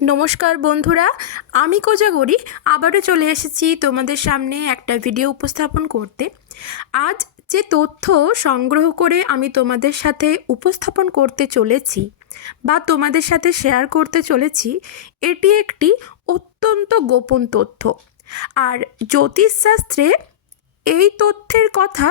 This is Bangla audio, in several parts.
নমস্কার বন্ধুরা, আমি কোজাগরি আবারও চলে এসেছি তোমাদের সামনে একটা ভিডিও উপস্থাপন করতে। আজ যে তথ্য সংগ্রহ করে আমি তোমাদের সাথে উপস্থাপন করতে চলেছি বা তোমাদের সাথে শেয়ার করতে চলেছি, এটি একটি অত্যন্ত গোপন তথ্য। আর জ্যোতিষশাস্ত্রে এই তথ্যের কথা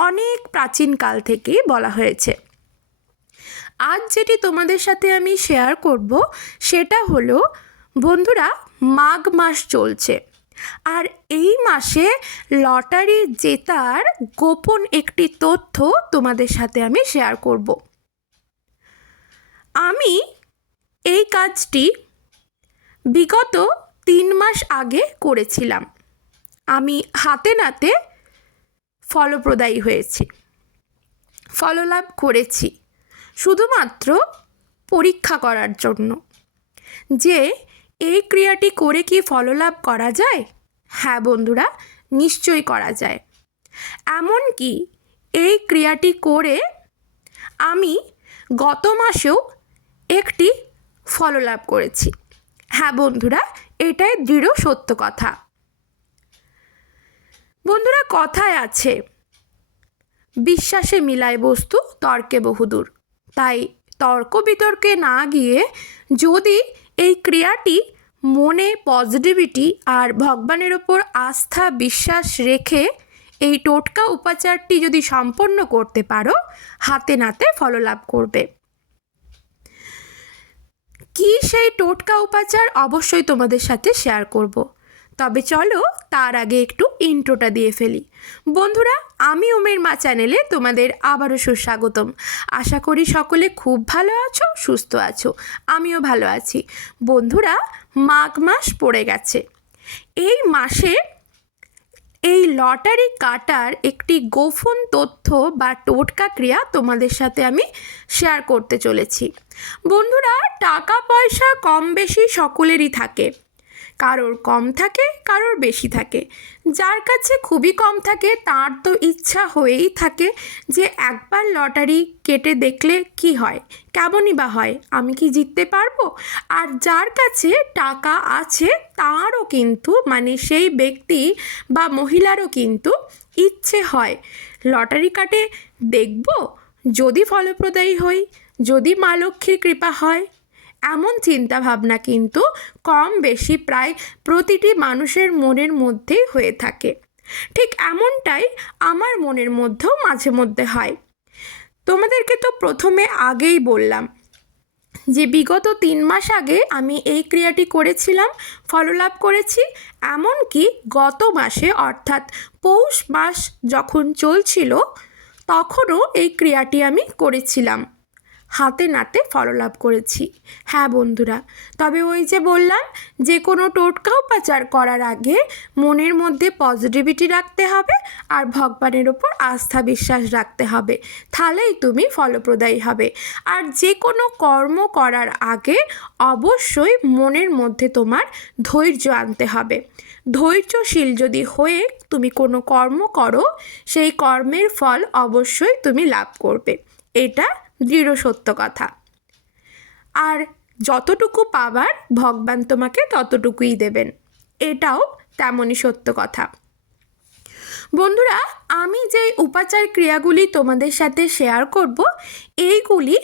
অনেক প্রাচীনকাল থেকেই বলা হয়েছে। আজ যেটি তোমাদের সাথে আমি শেয়ার করব সেটা হলো বন্ধুরা, মাঘ মাস চলছে আর এই মাসে লটারি জেতার গোপন একটি তথ্য তোমাদের সাথে আমি শেয়ার করব। আমি এই কাজটি বিগত 3 মাস আগে করেছিলাম। আমি হাতে নাতে ফলপ্রদায়ী হয়েছি, ফললাভ করেছি শুধুমাত্র পরীক্ষা করার জন্য যে এই ক্রিয়াটি করে কি ফললাভ করা যায়। হ্যাঁ বন্ধুরা, নিশ্চয়ই করা যায়। এমনকি এই ক্রিয়াটি করে আমি গত মাসেও একটি ফললাভ করেছি। হ্যাঁ বন্ধুরা, এটাই দৃঢ় সত্য কথা। বন্ধুরা, কথায় আছে, বিশ্বাসে মিলায় বস্তু, তর্কে বহুদূর। তাই তর্ক বিতর্কে না গিয়ে যদি এই ক্রিয়াটি মনে পজিটিভিটি আর ভগবানের ওপর আস্থা বিশ্বাস রেখে এই টোটকা উপাচারটি যদি সম্পন্ন করতে পারো, হাতে নাতে ফললাভ করবে। কি সেই টোটকা উপাচার অবশ্যই তোমাদের সাথে শেয়ার করব। তবে চলো তার আগে একটু ইন্ট্রোটা দিয়ে ফেলি। বন্ধুরা, আমি ওমের মা চ্যানেলে তোমাদের আবারও সুস্বাগতম। আশা করি সকলে খুব ভালো আছো, সুস্থ আছো। আমিও ভালো আছি। বন্ধুরা, মাঘ মাস পড়ে গেছে। এই মাসে এই লটারি কাটার একটি গোপন তথ্য বা টোটকা ক্রিয়া তোমাদের সাথে আমি শেয়ার করতে চলেছি। বন্ধুরা, টাকা পয়সা কম বেশি সকলেরই থাকে। কারোর কম থাকে, কারোর বেশি থাকে। যার কাছে খুবই কম থাকে তার তো ইচ্ছা হয়েই থাকে যে একবার লটারি কেটে দেখলে কি হয়, কেমনই বা হয়, আমি কি জিততে পারবো। আর যার কাছে টাকা আছে তারও কিন্তু সেই ব্যক্তি বা মহিলারও কিন্তু ইচ্ছে হয় লটারি কাটে দেখব, যদি ফলপ্রদায়ী হই, যদি মা লক্ষ্মীর কৃপা হয়। এমন চিন্তা ভাবনা কিন্তু কম বেশি প্রায় প্রতিটি মানুষের মনের মধ্যেই হয়ে থাকে। ঠিক এমনটাই আমার মনের মধ্যেও মাঝে মধ্যে হয়। তোমাদেরকে তো প্রথমে আগেই বললাম যে বিগত 3 মাস আগে আমি এই ক্রিয়াটি করেছিলাম, ফললাভ করেছি। এমনকি গত মাসে অর্থাৎ পৌষ মাস যখন চলছিল তখনও এই ক্রিয়াটি আমি করেছিলাম, হাতে নাতে ফললাভ করেছি। হ্যাঁ বন্ধুরা, তবে ওই যে বললাম, যে কোনো টোটকা উপাচার করার আগে মনের মধ্যে পজিটিভিটি রাখতে হবে আর ভগবানের ওপর আস্থা বিশ্বাস রাখতে হবে, তাহলেই তুমি ফলপ্রদায়ী হবে। আর যে কোনো কর্ম করার আগে অবশ্যই মনের মধ্যে তোমার ধৈর্য আনতে হবে। ধৈর্যশীল যদি হয়ে তুমি কোনো কর্ম করো, সেই কর্মের ফল অবশ্যই তুমি লাভ করবে। এটা দৃঢ় সত্য কথা। আর যতটুকু পাবার ভগবান তোমাকে ততটুকুই দেবেন, এটাও তেমনই সত্য কথা। বন্ধুরা, আমি যে উপাচার ক্রিয়াগুলি তোমাদের সাথে শেয়ার করব, এইগুলি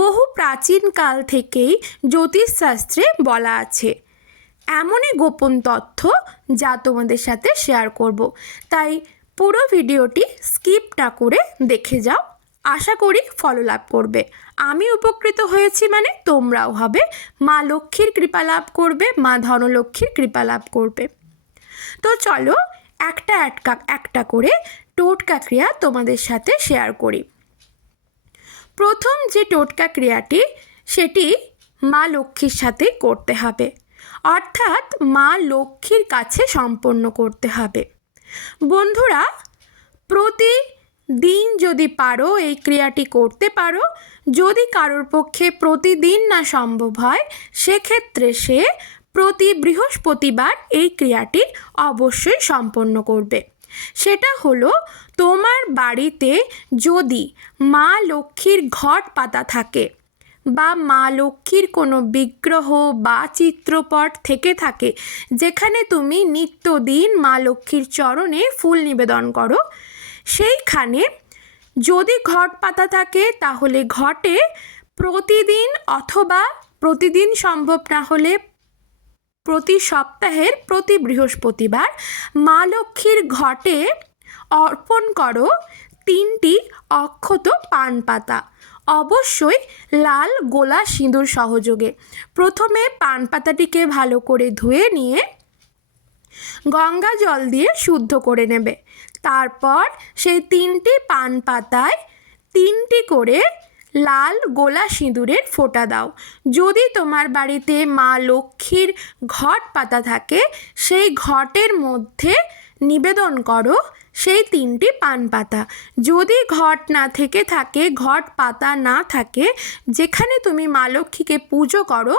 বহু প্রাচীন কাল থেকেই জ্যোতিষশাস্ত্রে বলা আছে। এমনই গোপন তথ্য যা তোমাদের সাথে শেয়ার করব। তাই পুরো ভিডিওটি স্কিপ না করে দেখে যাও। আশা করি ফললাভ করবে। আমি উপকৃত হয়েছি মানে তোমরাও হবে। মা লক্ষ্মীর কৃপা লাভ করবে, মা ধনলক্ষ্মীর কৃপা লাভ করবে। তো চলো একটা করে টোটকা ক্রিয়া তোমাদের সাথে শেয়ার করি। প্রথম যে টোটকা ক্রিয়াটি, সেটি মা লক্ষ্মীর সাথে করতে হবে, অর্থাৎ মা লক্ষ্মীর কাছে সম্পন্ন করতে হবে। বন্ধুরা, প্রতিদিন যদি পারো এই ক্রিয়াটি করতে পারো। যদি কারোর পক্ষে প্রতিদিন না সম্ভব হয়, সেক্ষেত্রে সে প্রতি বৃহস্পতিবার এই ক্রিয়াটি অবশ্যই সম্পন্ন করবে। সেটা হলো, তোমার বাড়িতে যদি মা লক্ষ্মীর ঘট পাতা থাকে বা মা লক্ষ্মীর কোনো বিগ্রহ বা চিত্রপট থেকে থাকে, যেখানে তুমি নিত্যদিন মা লক্ষ্মীর চরণে ফুল নিবেদন করো, সেইখানে যদি ঘট পাতা থাকে তাহলে ঘটে প্রতিদিন, অথবা প্রতিদিন সম্ভব না হলে প্রতি সপ্তাহের প্রতি বৃহস্পতিবার মা লক্ষ্মীর ঘটে অর্পণ করো 3টি অক্ষত পান পাতা, অবশ্যই লাল গোলা সিঁদুর সহযোগে। প্রথমে পান পাতাটিকে ভালো করে ধুয়ে নিয়ে গঙ্গা জল দিয়ে শুদ্ধ করে নেবে। তারপর সেই 3টি পান পাতায় 3টি করে লাল গোলা সিঁদুরের ফোঁটা দাও। যদি তোমার বাড়িতে মা লক্ষ্মীর ঘট পাতা থাকে, সেই ঘটের মধ্যে নিবেদন করো সেই 3টি পান পাতা। যদি ঘট না থেকে থাকে, ঘট পাতা না থাকে, যেখানে তুমি মা লক্ষ্মীকে পুজো করো,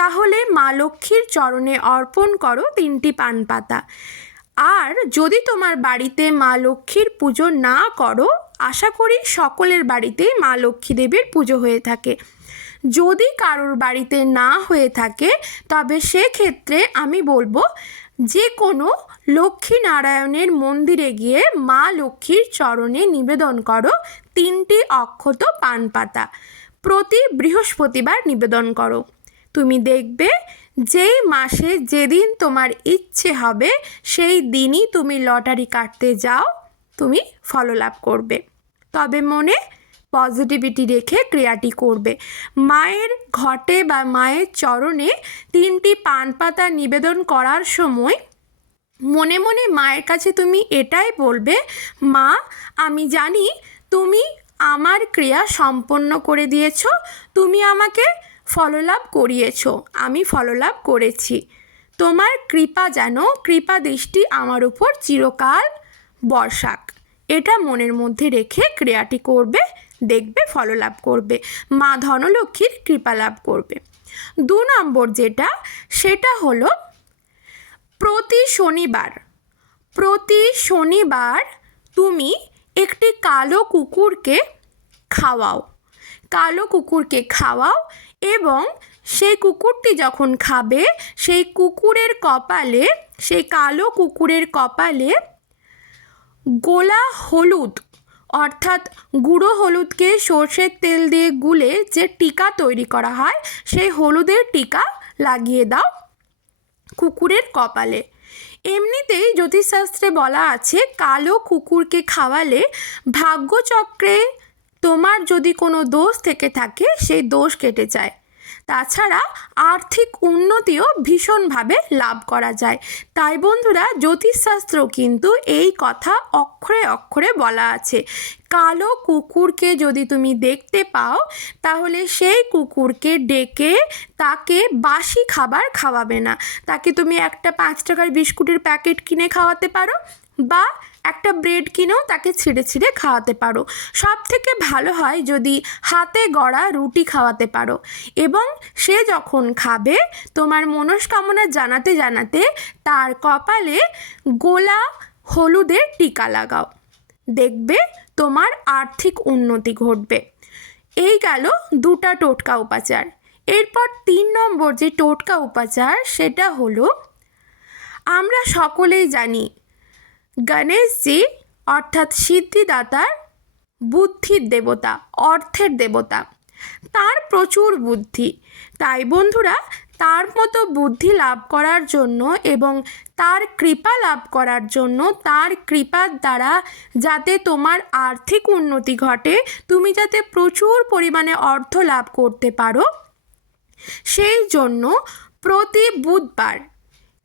তাহলে মা লক্ষ্মীর চরণে অর্পণ করো 3টি পান পাতা। আর যদি তোমার বাড়িতে মা লক্ষ্মীর পুজো না করো, আশা করি সকলের বাড়িতেই মা লক্ষ্মী দেবীর পুজো হয়ে থাকে। যদি কারোর বাড়িতে না হয়ে থাকে, তবে সেক্ষেত্রে আমি বলবো যে কোনো লক্ষ্মীনারায়ণের মন্দিরে গিয়ে মা লক্ষ্মীর চরণে নিবেদন করো 3টি অক্ষত পান পাতা। প্রতি বৃহস্পতিবার নিবেদন করো। তুমি দেখবে যেই মাসে যেদিন তোমার ইচ্ছে হবে সেই দিনই তুমি লটারি কাটতে যাও, তুমি ফললাভ করবে। তবে মনে পজিটিভিটি রেখে ক্রিয়াটি করবে। মায়ের ঘটে বা মায়ের চরণে 3টি পান পাতা নিবেদন করার সময় মনে মনে মায়ের কাছে তুমি এটাই বলবে, মা, আমি জানি তুমি আমার ক্রিয়া সম্পন্ন করে দিয়েছো, তুমি আমাকে ফললাভ করিয়েছ, আমি ফললাভ করেছি। তোমার কৃপা যেন, কৃপা দৃষ্টি আমার উপর চিরকাল বর্ষাক। এটা মনের মধ্যে রেখে ক্রিয়াটি করবে, দেখবে ফললাভ করবে, মা ধনলক্ষ্মীর কৃপা লাভ করবে। 2 নম্বর যেটা, সেটা হলো প্রতি শনিবার তুমি একটি কালো কুকুরকে খাওয়াও এবং সেই কুকুরটি যখন খাবে, সেই কালো কুকুরের কপালে গোলা হলুদ, অর্থাৎ গুঁড়ো হলুদকে সর্ষের তেল দিয়ে গুলে যে টিকা তৈরি করা হয়, সেই হলুদের টিকা লাগিয়ে দাও কুকুরের কপালে। এমনিতেই জ্যোতিষশাস্ত্রে বলা আছে, কালো কুকুরকে খাওয়ালে ভাগ্যচক্রে তোমার যদি কোনো দোষ থেকে থাকে সেই দোষ কেটে যায়। তাছাড়া আর্থিক উন্নতিও ভীষণভাবে লাভ করা যায়। তাই বন্ধুরা, জ্যোতিষশাস্ত্র কিন্তু এই কথা অক্ষরে অক্ষরে বলা আছে। কালো কুকুরকে যদি তুমি দেখতে পাও, তাহলে সেই কুকুরকে ডেকে তাকে বাসি খাবার খাওয়াবে না। তাকে তুমি একটা 5 টাকার বিস্কুটের প্যাকেট কিনে খাওয়াতে পারো, বা একটা ব্রেড কিনেও তাকে ছিঁড়ে ছিঁড়ে খাওয়াতে পারো। সব থেকে ভালো হয় যদি হাতে গড়া রুটি খাওয়াতে পারো, এবং সে যখন খাবে তোমার মনস্কামনা জানাতে জানাতে তার কপালে গোলা হলুদের টিকা লাগাও, দেখবে তোমার আর্থিক উন্নতি ঘটবে। এই গেল 2টা টোটকা উপাচার। এরপর 3 নম্বর যে টোটকা উপাচার, সেটা হলো, আমরা সকলেই জানি গণেশজি অর্থাৎ সিদ্ধিদাতার বুদ্ধির দেবতা, অর্থের দেবতা, তার প্রচুর বুদ্ধি। তাই বন্ধুরা, তার মতো বুদ্ধি লাভ করার জন্য এবং তার কৃপা লাভ করার জন্য, তার কৃপার দ্বারা যাতে তোমার আর্থিক উন্নতি ঘটে, তুমি যাতে প্রচুর পরিমাণে অর্থ লাভ করতে পারো, সেই জন্য প্রতি বুধবার,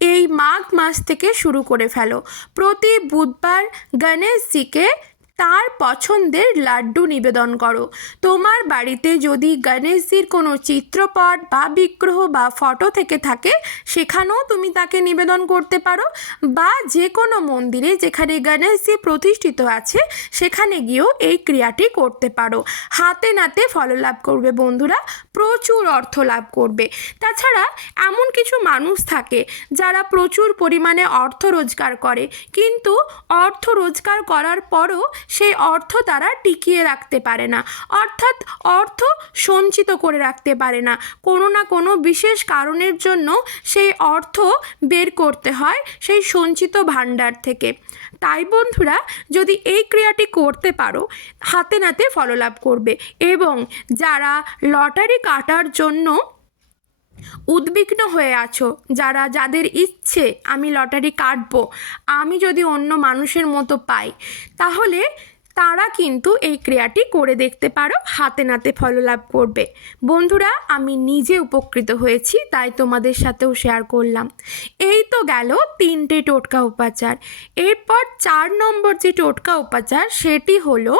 এই মাঘ মাস থেকে শুরু করে ফেলো, প্রতি বুধবার গণেশজিকে তার পছন্দের লাড্ডু নিবেদন করো। তোমার বাড়িতে যদি গণেশজির কোনো চিত্রপট বা বিগ্রহ বা ফটো থেকে থাকে, সেখানেও তুমি তাকে নিবেদন করতে পারো, বা যে কোনো মন্দিরে যেখানে গণেশজি প্রতিষ্ঠিত আছে সেখানে গিয়েও এই ক্রিয়াটি করতে পারো। হাতে নাতে ফললাভ করবে বন্ধুরা, প্রচুর অর্থ লাভ করবে। তাছাড়া এমন কিছু মানুষ থাকে যারা প্রচুর পরিমাণে অর্থ রোজগার করে, কিন্তু অর্থ রোজগার করার পরও সেই অর্থ তারা টিকিয়ে রাখতে পারে না, অর্থাৎ অর্থ সঞ্চিত করে রাখতে পারে না। কোনো না কোনো বিশেষ কারণের জন্য সেই অর্থ বের করতে হয় সেই সঞ্চিত ভাণ্ডার থেকে। তাই বন্ধুরা, যদি এই ক্রিয়াটি করতে পারো, হাতে নাতে ফললাভ করবে। এবং যারা লটারি কাটার জন্য উদ্বিগ্ন হয়ে আছো, যাদের ইচ্ছে আমি লটারি কাটবো, আমি যদি অন্য মানুষের মতো পাই, তাহলে তারা কিন্তু এই ক্রিয়াটি করে দেখতে পারো, হাতে নাতে ফললাভ করবে। বন্ধুরা, আমি নিজে উপকৃত হয়েছি, তাই তোমাদের সাথেও শেয়ার করলাম। এই তো গেল 3টে টোটকা উপাচার। এরপর 4 নম্বর যে টোটকা উপাচার, সেটি হলো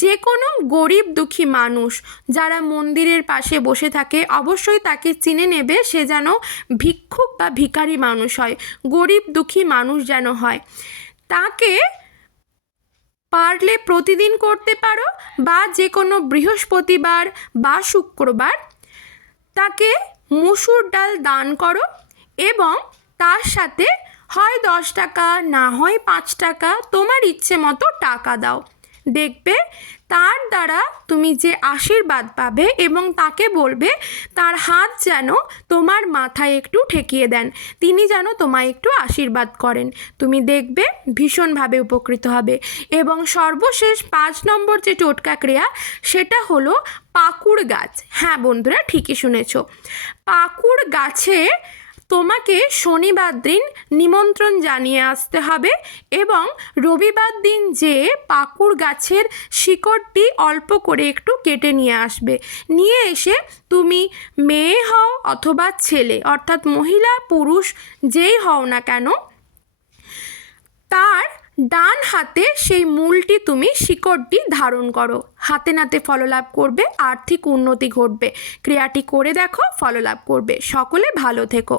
যে কোনো গরিব দুঃখী মানুষ যারা মন্দিরের পাশে বসে থাকে, অবশ্যই তাকে চিনে নেবে, সে যেন ভিক্ষুক বা ভিখারি মানুষ হয়, গরিব দুঃখী মানুষ যেন হয়। তাকে পারলে প্রতিদিন করতে পারো, বা যে কোনো বৃহস্পতিবার বা শুক্রবার তাকে মসুর ডাল দান করো, এবং তার সাথে হয় 10 টাকা, না হয় 5 টাকা, তোমার ইচ্ছে মতো টাকা দাও। দেখবে তার দ্বারা তুমি যে আশীর্বাদ পাবে, এবং তাকে বলবে তার হাত যেন তোমার মাথায় একটু ঠেকিয়ে দেন, তিনি যেন তোমায় একটু আশীর্বাদ করেন। তুমি দেখবে ভীষণভাবে উপকৃত হবে। এবং সর্বশেষ 5 নম্বর যে টোটকা ক্রিয়া, সেটা হলো পাকুড় গাছ। হ্যাঁ বন্ধুরা, ঠিকই শুনেছ, পাকুড় গাছে তোমাকে শনিবার দিন নিমন্ত্রণ জানিয়ে আসতে হবে, এবং রবিবার দিন যে পাকুড় গাছের শিকড়টি অল্প করে একটু কেটে নিয়ে আসবে। নিয়ে এসে তুমি মেয়ে হও অথবা ছেলে, অর্থাৎ মহিলা পুরুষ যেই হও না কেন, তার ডান হাতে সেই মূলটি তুমি শিকড়টি ধারণ করো। হাতে নাতে ফললাভ করবে, আর্থিক উন্নতি ঘটবে। ক্রিয়াটি করে দেখো, ফললাভ করবে। সকলে ভালো থেকো।